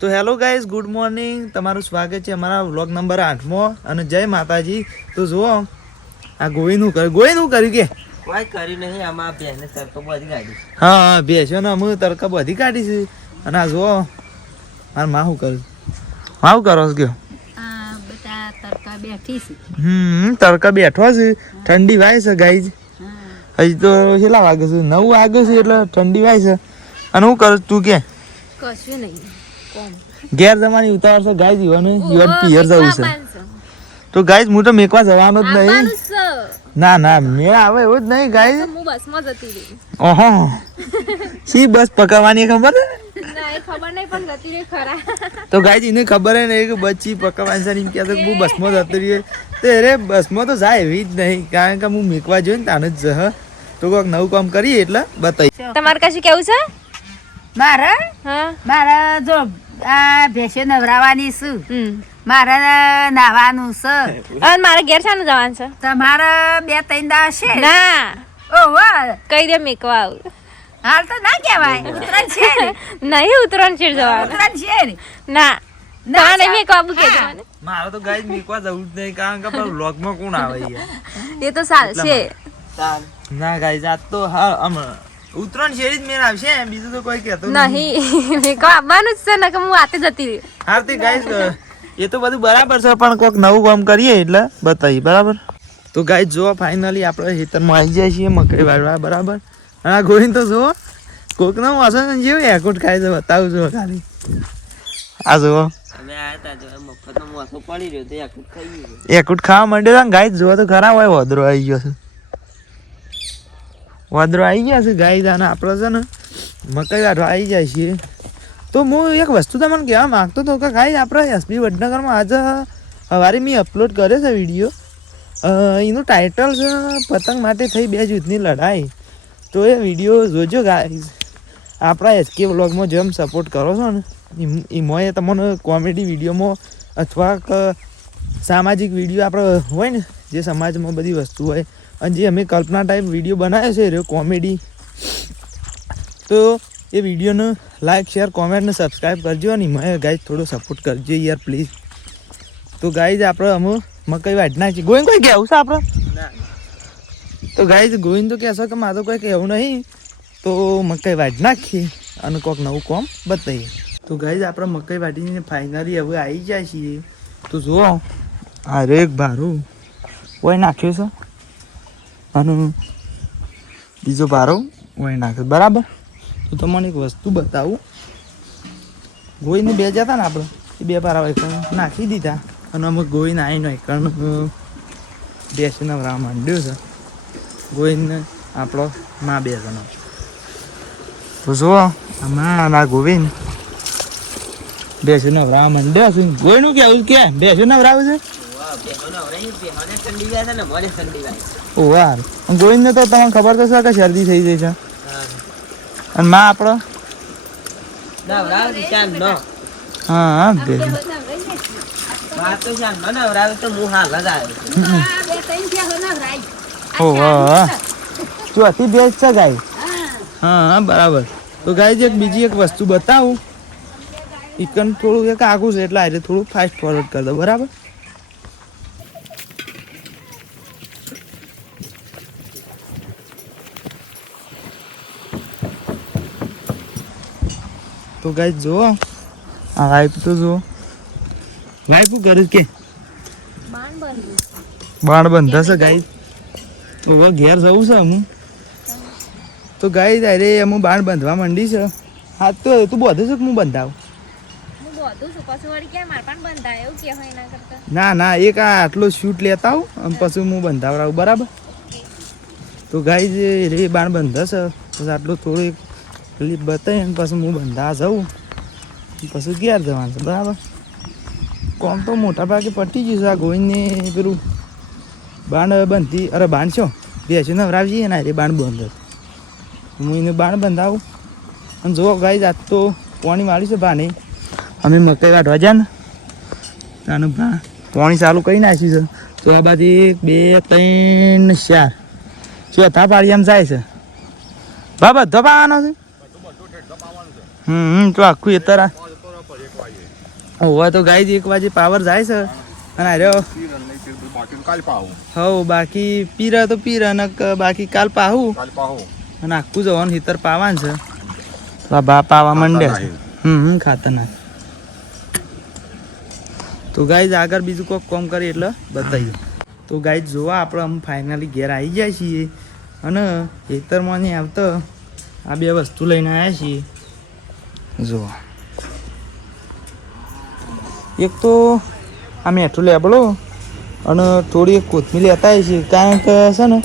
તો hello guys good morning. તમારું સ્વાગત છે અમારા વ્લોગ નંબર આઠમો. અને જય માતાજી. તો જુઓ આ ગોવિંદનું કર્યું ગોવિંદનું કર્યું કે? કોઈ કર્યું નહીં આમાં બેને તરતો બધી ગાડી. હા હા બેસ્યો ને અમે તડકા બધી કાઢીશું અને આ જુઓ મારા માં શું કર્યું માં શું કરો ગયો? કયો આ બધા તડકા બેઠી છે. હમ તડકા બેઠો છે. ઠંડી વાય છે ગાઈઝ. હા. હજી તો કેટલા વાગે છે? નવ વાગે છે એટલે ઠંડી વાય છે. અને હું કરું તું કે? કશું નહીં. ઘેર જવાની ઉતાવળ છે ગાઈઝ યુવાને યુવાન પિયર જવું છે. તો ગાઈઝ હું તો મેકવા જવાનો જ નહીં. ના ના મેળ આવે એવું જ નહીં ગાઈઝ હું બસમાં જતી રહી. ઓહો. સી બસ પકડવાની ખબર ના એ ખબર નહીં પણ જતી રહી ખરા. તો ગાઈઝ એને ખબર હે નહીં કે બચ્ચી પકડવાની છે ને એમ કહેતો હું બસમાં જતો રહીએ તો અરે બસમાં તો જાય એવી જ નહીં કારણ કે હું મેકવા જોઈને તાને જ જહ તો કોઈક નવું કામ કરીએ એટલે બતાવી તમારે કશું કેવું છે? મારે? હા. મારે જો આ ભેંસો નવરાવાની છું. મારે નાવાનું છે. અને મારે ઘેર છે જવાનું છે. તમારે બે ત્રણ દાવ છે ના. ઓહો કઈ દે મેકવા આવું. હાલ તો ના કહેવાય. ઉતરાણ છે નહીં ઉતરણ છે જવાનું. ઉતરાણ છે ના. ના, નહીં મેકવા આવું જવાનું. મારે તો ગાઈઝ મેકવા જવું જ નહીં કારણ કે પણ વ્લોગમાં કોણ આવે એ તો સારું છે. ના ગાઈઝ આજ તો હા આમ ઉત્તરાયણ શેરી જ મેળ આવશે બીજું તો કોઈ કહેતો નહીં. મેં કહો આવવાનું જ છે ને કે હું આતે જતી રહી. હા તે ગાઈઝ એ તો બધું બરાબર છે પણ કોઈક નવું કામ કરીએ એટલે બતાવીએ બરાબર? તો ગાઈઝ જો ફાઇનલી આપણે ખેતરમાં આવી જાય છીએ મકઈ વાળવા બરાબર? અને આ ગોવિંદ તો જુઓ કોકના વાસણ જેવું એકોટ ખાય છે બતાવું છું ખાલી. આ જુઓ. અમે જો મફતનો મોસો પડી રહ્યો તો આખું થઈ ગયું. એકોટ ખાવા માંડ્યો ગાય જોવા તો ખરા હોય વધરો આવી ગયો છે. વદરો આવી ગયા છે ગાય દાના આપણે છે ને મકાઈ વાળવા આવી જાય છે. તો હું એક વસ્તુ તમને કહેવા માંગતો હતો કે ગાય આપણે એસબી વડનગરમાં આજે સવારે મેં અપલોડ કર્યો છે વીડિયો એનું ટાઇટલ છે, પતંગ માટે થઈ બે જૂથની લડાઈ. તો એ વીડિયો જોજો ગાઈઝ આપણા એસકે વ્લોગમાં જેમ સપોર્ટ કરો છો ને, એમ- એ તમને કોમેડી વિડીયોમાં અથવા સામાજિક વીડિયો આપણે હોય ને, જે સમાજમાં બધી વસ્તુ હોય અને જે અમે કલ્પના ટાઈપ વીડિયો બનાવ્યો છે, રહ્યો કોમેડી તો એ વિડીયોને લાઈક શેર કોમેન્ટ ને સબસ્ક્રાઈબ કરજો અને મને ગાઈઝ થોડો સપોર્ટ કરજો યાર પ્લીઝ તો ગાઈઝ આપણે અમે મકઈ વાઢના નાખી ગોવિંદ કોઈ કહેવું છે આપણે તો ગાઈઝ ગોવિંદ તો કહેશો કે મારે તો કોઈ કહેવું નહીં. તો મકઈ વાઢ નાખીએ અને કોઈક નવું કોમ બતાવીએ. તો ગાઈઝ આપણે મકઈ વાટીને ફાઇનલી હવે આવી જાય છીએ. તો જુઓ, આ એક ભારું. કોઈ નાખ્યું છે. અને બીજો ભારો ઓય નાખે. બરાબર? તો તમને એક વસ્તુ બતાવું. ગોઈને બે જતા ને આપણે. એ બે ભારા એકણ નાખી દીધા. અને અમે ગોઈને આવીને એકણ બેસીને રામ માંડ્યું છે. ગોઈને આપણો માં બે જણો તો જો આમાં ના ગોવિંદ બેસી નવરા માંડ્યો છે. ગોઈનું કેવું કે બેસીને નવરાવું છે? છે ને ગોવિંદ તો તમને ખબર તો છે કે શરદી થઈ જાય છે. અને માં આપણો? હા ચોથી બેસ છે ગાય. હા. હા બરાબર. તો ગાય એક બીજી એક વસ્તુ બતાવું. ઇકન થોડું એક આગું છે એટલે આજે થોડું ફાસ્ટ ફોરવર્ડ કરી દો બરાબર? તો ગાય જુઓ આ. વાઈફ તો જુઓ. વાઈફ શું કરે કે? બાણ બંધાશે ગાય તો હવે ઘેર જવું છે હું તો ગાય અરે હું બાણ બાંધવા માંડી છે. હા તો તું બધું છે કે હું બંધાવું? હું બધું છું પછી વળી ક્યાં માર પણ બંધાય એવું કે હોય એના કરતા. ના ના એક આ આટલો શૂટ લેતા આવું અને પછી હું બંધાવડાવું બરાબર? તો ગાય જે રે બાણ બંધાશે. પછી આટલું થોડો એક ક્લિપ બતાવી અને પછી હું બંધા જઉં પછી ઘેર જવાનું છે, બરાબર? કોમ તો મોટા ભાગે પટી ગયું છે આ ગોવિંદને પેલું બાણ બંધી, અરે બાણ છો બેસી નવરાવજી ને રે બાણ બંધ હતું. હું એને બાણ બંધાવું. અને જો ગાઈ જાત તો પાણી વાળી છે ભાને. અમે મકાઈ વાટવા જાય ને તાનું ભા પાણી ચાલુ કરી નાખ્યું છે. તો આ બાજુ એક, બે, ત્રણ, ચાર. ચોથા પાડી એમ જાય છે. બાબા બધો પાવાનો છે. હમ તો આખું એતર હોવા તો ગાય એક વાગે પાવર જાય છે. અને આર્યો હવ બાકી પીરા તો પીરા અને ક- બાકી કાલ પાહું. અને આખું જવાનું હિતર પાવાનું છે. આ બા પાવા મંડે. છે હમ હમ ખાતર નાખ. તો ગાઈઝ આગળ બીજું કોઈક કોમ કરી એટલે બતાવીએ. તો ગાઈઝ જોવા આપણે આમ ફાઇનલી ઘેર આવી જાય છીએ. અને ખેતરમાં નહીં આવતો. આ બે વસ્તુ લઈને આવ્યા છીએ. જુઓ એક તો આ મેઠું લેબડો અને થોડી એક કોથમીર લેતા આવી છીએ. કારણ કે છે ને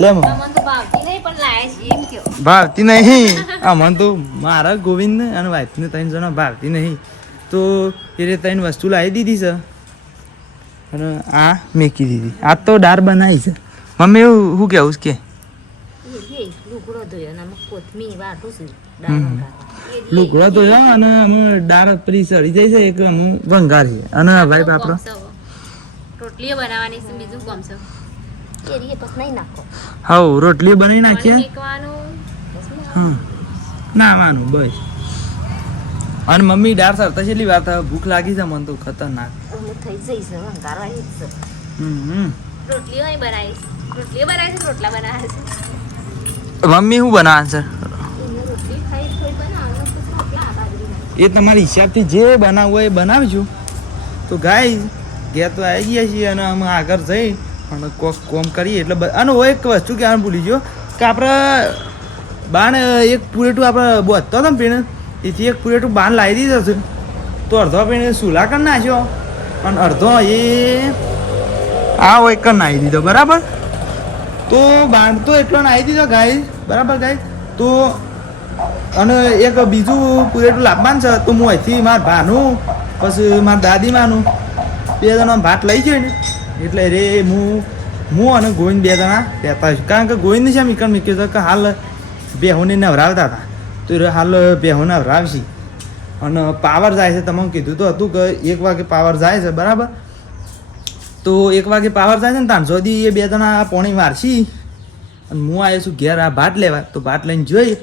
લે ભાવતી નહીં પણ લાયા છીએ એમ કયો ભાવતી નહીં. આ મને તો મારા ગોવિંદ અને વાઈફને ત્રણ જણા ભાવતી નહીં. તો એ રીતે ત્રણ વસ્તુ લાવી દીધી છે. અને આ મેકી દીધી. આ તો દાળ બનાવી છે. મમ્મી એવું શું કહેવું કે? લુગડો ધોયો કોથમીર વાટું છું. લુગડો અને અમે ડાળ પરી સડી જાય છે એક અમે વંગાર. છે અને ભાઈ આપણો? રોટલીઓ બનાવવાની છે બીજું કોમ છે કેરીએ પછી નહીં નાખો. હા રોટલી બનાવી નાખીએ? મેકવાનું હમ. ના માનું બસ. અને મમ્મી ડાર સર તશેલી વાત ભૂખ લાગી છે મને તો ખતરનાક. થઈ જઈશ છે. હમ હમ. રોટલીઓ બનાવીશ. રોટલીઓ બનાવીશ રોટલા બનાવે છે મમ્મી શું બનાવે છે? એ તમારી હિસાબથી જે બનાવવું હોય એ બનાવજો. તો ગાય ગયા તો આવી ગયા છીએ અને અમે આગળ જઈ અને કોક કોમ કરીએ. એટલે અને હું એક વસ્તુ કહેવાનું ભૂલી ગયો કે આપણે બાણ એક પુરેટું આપણે બોધતો હતો ને પીણે, એથી એક પુરેટું બાણ લાવી દીધો છે. તો અડધો પીણે સુલા કરી નાખ્યો અને અડધો એ આ હોય કરી નાખી દીધો, બરાબર? તો બાણ તો એટલો નાખી દીધો ગાય બરાબર ગાય તો અને એક બીજું પૂરેટું લાભવાન છે, તો હું અહીંથી મારા ભાનું, પછી મારા દાદીમાનું, બે જણા ભાત લઈ જાય ને, એટલે રે હું હું અને ગોવિંદ બે જણા રહેતા છું કારણ કે ગોવિંદ છે મિકણ મીક્યો છે કે હાલ બેહોને નવરાવતા હતા. તો હાલ બેહો નવરાવશી. અને પાવર જાય છે, તમને કીધું તો હતું કે એક વાગે પાવર જાય છે, બરાબર? તો એક વાગે પાવર જાય છે ને ત્યાં સુધી એ બે જણા પોણી મારશી અને હું આવ્યો છું ઘેર આ ભાત લેવા. તો ભાત લઈને જોઈ,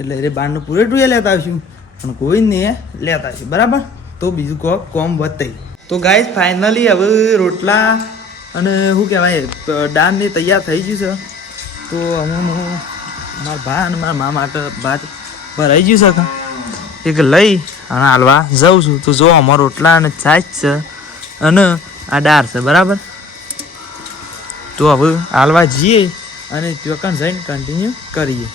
એટલે એ બારનું પૂરેટું એ લેતા આવીશું. અને ગોવિંદને એ લેતા આવીશું. બરાબર? તો બીજું કોક કોમ વધતી તો ગાઈઝ ફાઇનલી હવે રોટલા અને શું કહેવાય દાળ તૈયાર થઈ ગયું છે. તો હું મારા ભા અને મારા મા માટે ભાત ભરાઈ ગયું છે. એક લઈ અને હાલવા જાઉં છું. તો જો અમારો રોટલા અને છાશ છે અને આ દાળ છે. બરાબર? તો હવે હાલવા જઈએ. અને ત્યાં જઈને કન્ટિન્યુ કરીએ.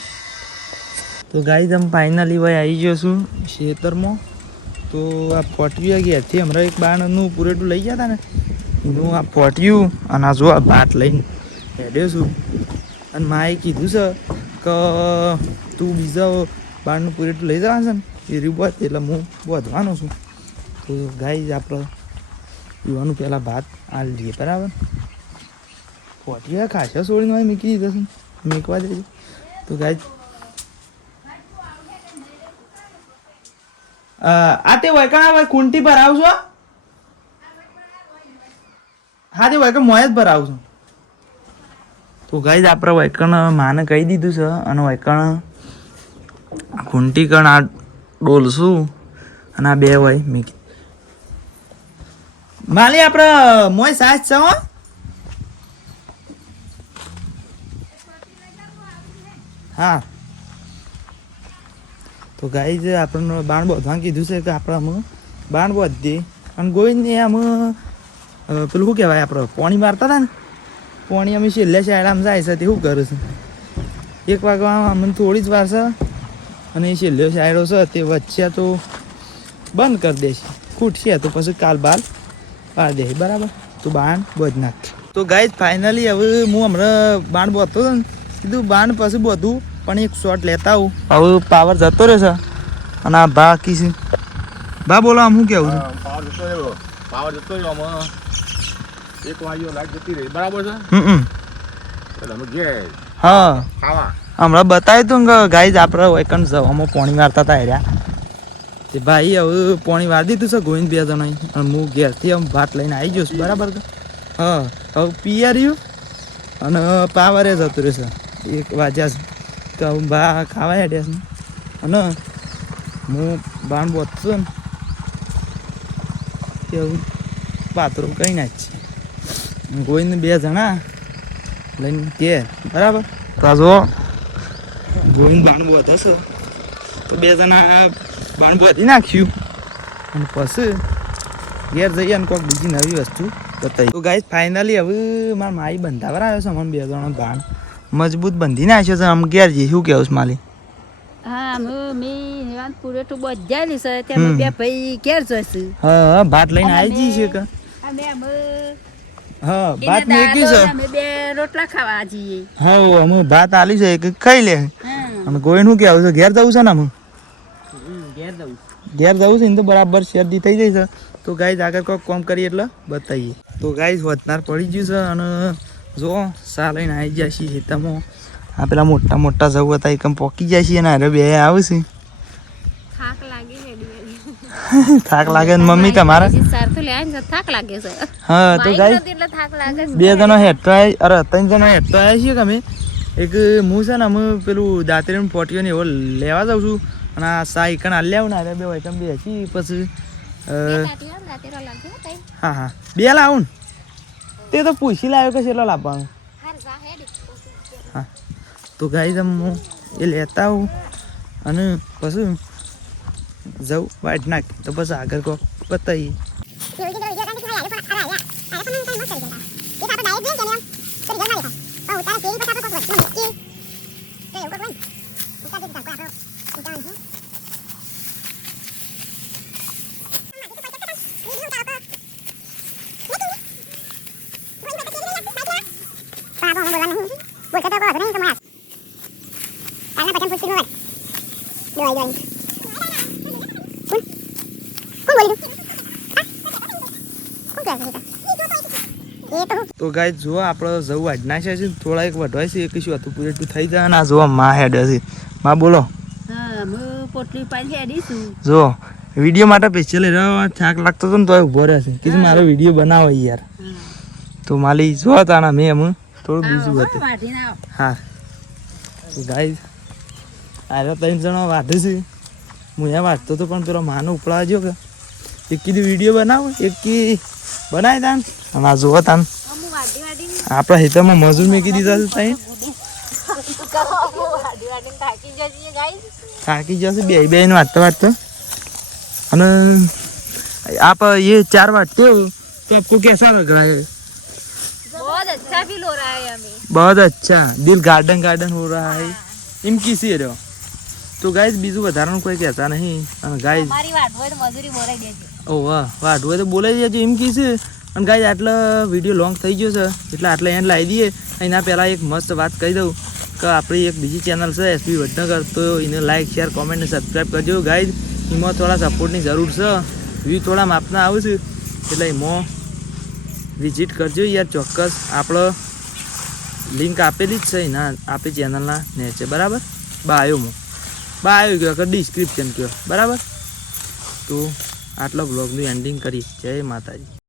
તો ગાઈ આમ ફાઇનલી ભાઈ આવી ગયો છું ખેતરમાં. તો આ ફોટવ્યું ઘેરથી હમણાં એક બાણનું પૂરેટું લઈ ગયા હતા ને. એનું આ ફોટ્યું અને આ જો આ ભાત લઈને હેડ્યો છું. અને માએ કીધું છે કે તું બીજા બાણનું પૂરેટું લઈ જવાનું છે ને, એ રહ્યું એટલે હું વધવાનો છું. તો ગાઈ આપણે પીવાનું પહેલાં ભાત આ લઈએ, બરાબર? ફોટ્યું ખાશો છોડીને હોય મૂકી દીધો છે. મીકવા દેજો તો ગાય આ તે વૈકણા ભાઈ કુંટી પર આવશો હા, તે વૈકણ મોય જ ભરાવું છું તો ગાઈ આપણે વૈકણ માને કહી દીધું છે અને વૈકણ કુંટી કણ આ ડોલશું અને આ બે હોય મીકી. માલી આપણે મોય સાસ છે હો. હા. તો ગાય જે આપણને બાણ બોધવાનું કીધું છે કે આપણે અમે બાણ બોધ દે અને ગોવિંદને અમે પેલું શું કહેવાય આપણે, પોણી મારતા હતા ને? પોણી અમે છેલ્લે શાળામાં જાય છે તે શું કરે છે? એક વાગવા અમને થોડી જ વાર છે અને એ છેલ્લો શાયરો છે તે વચ્ચે તો બંધ કરી દેશે ખૂટશે તો પછી કાલ બાલ પાડી દે બરાબર? તો બાણ બોધ નાખ. તો ગાઈ ફાઇનલી હવે હું હમણાં બાણ બોધતો હતો ને, કીધું બાણ પછી બધું. પણ એક શોટ લેતા આવું. હવે પાવર જતો રહેશે. અને આ ભા કી છે. ભા બોલો આમ શું કેવું છે? પાવર જતો રહ્યો. પાવર જતો રહ્યો આમાં. એક વાગ્યો લાઈટ જતી રહી. બરાબર છે? હમ હમ. અમે ઘેર હા. ખાવા. હમણાં બતાવ્યું તું કે ગાઈ આપણે જ જવામાં પોણી મારતા હતા એર્યા તે ભાઈ હવે પોણી વાર દીધું છે ગોવિંદ બે જણા અને હું ઘેરથી આમ ભાત લઈને આવી ગયો છું. બરાબર હા. હવે પીએ રહ્યું. અને પાવરે જતું રહેશે. એક વાજ્યા છે તો બા ખાવા હેડ્યા છે. અને હું બાણ બોતશો ને કેવું પાત્રો કઈ ના જ છે. ગોઈને બે જણા લઈને કે બરાબર? તો જો ગોઈને બાણ બોત હશે તો બે જણા બાણ બોતી નાખ્યું. અને પછી ઘેર જઈએ અને કોઈક બીજી નવી વસ્તુ બતાવી. તો ગાય ફાઇનલી હવે મારા માઈ બંધાવર આવ્યો છે મને બે જણા બાણ. મજબૂત બંધી નાખ્યો છે. આમ ઘેર જઈએ. શું કહેવું છે માલી? હા મેં વાત પૂરે તો બજાયેલી છે. તેમાં બે ભાઈ ઘેર જશે હા હા ભાત લઈને આવી જઈ છે કે અમે અમે હા ભાત મેકી છે અમે બે રોટલા ખાવા જઈએ. હા અમે ભાત આલી છે. કે ખાઈ લે. અમે કોઈ શું કહેવું છે? ઘેર જવું છે ને અમે ઘેર જવું ઘેર જવું છે ને તો બરાબર શરદી થઈ જાય છે. તો ગાઈઝ આગળ કોઈક કામ કરીએ એટલે બતાવીએ. તો ગાઈઝ વધનાર પડી ગયું છે અને જો સા લઈને આવી જાય છે ખેતરમાં. આ પેલા મોટા મોટા જવું હતા એકમ પોકી જાય છે અને અરે બે આવશે થાક લાગે થાક લાગે ને મમ્મી તમારે? હા તો છે. બે જણો હેઠો અરે ત્રણ જણો હેઠો આવ્યા છીએ અમે. એક હું છે ને અમે પેલું દાંતરીનું પોટીઓ ને એવો લેવા જાઉં છું. અને આ સા એકણ હાલ આવું ને અરે બે એકમ બે પછી હા હા. બે લાવું ને. તે તો પૂછી લાવ્યો કે કેટલો લાવવાનો. હા. તો ગાઈ હું એ લેતા આવું અને પછી જવું વાટ નાખ. તો બસ આગળ કોક બતાવીએ. તો ગાય જો આપણે જવું આજ નાખ્યા છે થોડા એક વઢવાય છે એક શું હતું પૂરેટું થઈ જાય ના આ જોવા માં હેડ છે. માં બોલો. હા હું પોટલી પાછી હેડીશું જો વીડિયો માટે સ્પેશિયલ રહ્યો થાક લાગતો હતો ને તો ઊભો રહેશે કે મારો વીડિયો બનાવો યાર. તો માલી જો ના મેં એમ થોડું બીજું હતું. હા. તો ગાઈઝ આરે ત્રણ જણા વાઢે છે હું એ વાંચતો હતો પણ પેલો માનો ઉપડા જો કે એક કીધું વિડીયો બનાવો એક કી બનાવી તાન અને આ જોવો તાન અમુ વાડી વાડી આપણા હિતમાં મજૂર મેકી દીધા છે ત્યાં વાડી વાડી થાકી જઈએ ગાઈસ થાકી જશે બે બે ને વાંચતા વાંચતા અને आप ये चार बांटते हो तो आपको कैसा लग रहा है बहुत अच्छा फील हो रहा है हमें बहुत अच्छा दिल गार्डन गार्डन हो रहा है એમ કીસી રહ્યો તો ગાઈઝ બીજું વધારાનું કોઈ કહેતા નહીં. અને ગાઈઝ મારી વાટ હોય તો મજૂરી બોલાઈ દેજો. ઓ વાહ વાહ હોય તો બોલાઈ દેજો એમ કીધું અને ગાઈઝ આટલો વીડિયો લોંગ થઈ ગયો છે. એટલે આટલે એને લાવી દઈએ. એના પહેલાં એક મસ્ત વાત કહી દઉં કે આપણી એક બીજી ચેનલ છે એસપી વડનગર. તો એને લાઈક શેર કોમેન્ટ અને સબસ્ક્રાઈબ કરજો ગાઈઝ એમાં થોડા સપોર્ટની જરૂર છે. વ્યૂ થોડા માપના આવે છે એટલે એમાં વિઝિટ કરજો યાર ચોક્કસ. આપણો લિંક આપેલી જ છે એના આપણી ચેનલના નેચે બરાબર? બાયોમાં. બાયો ગયો કે ડિસ્ક્રિપ્શન કહો બરાબર? તો આટલો બ્લોગનું એન્ડિંગ કરીશ. જય માતાજી.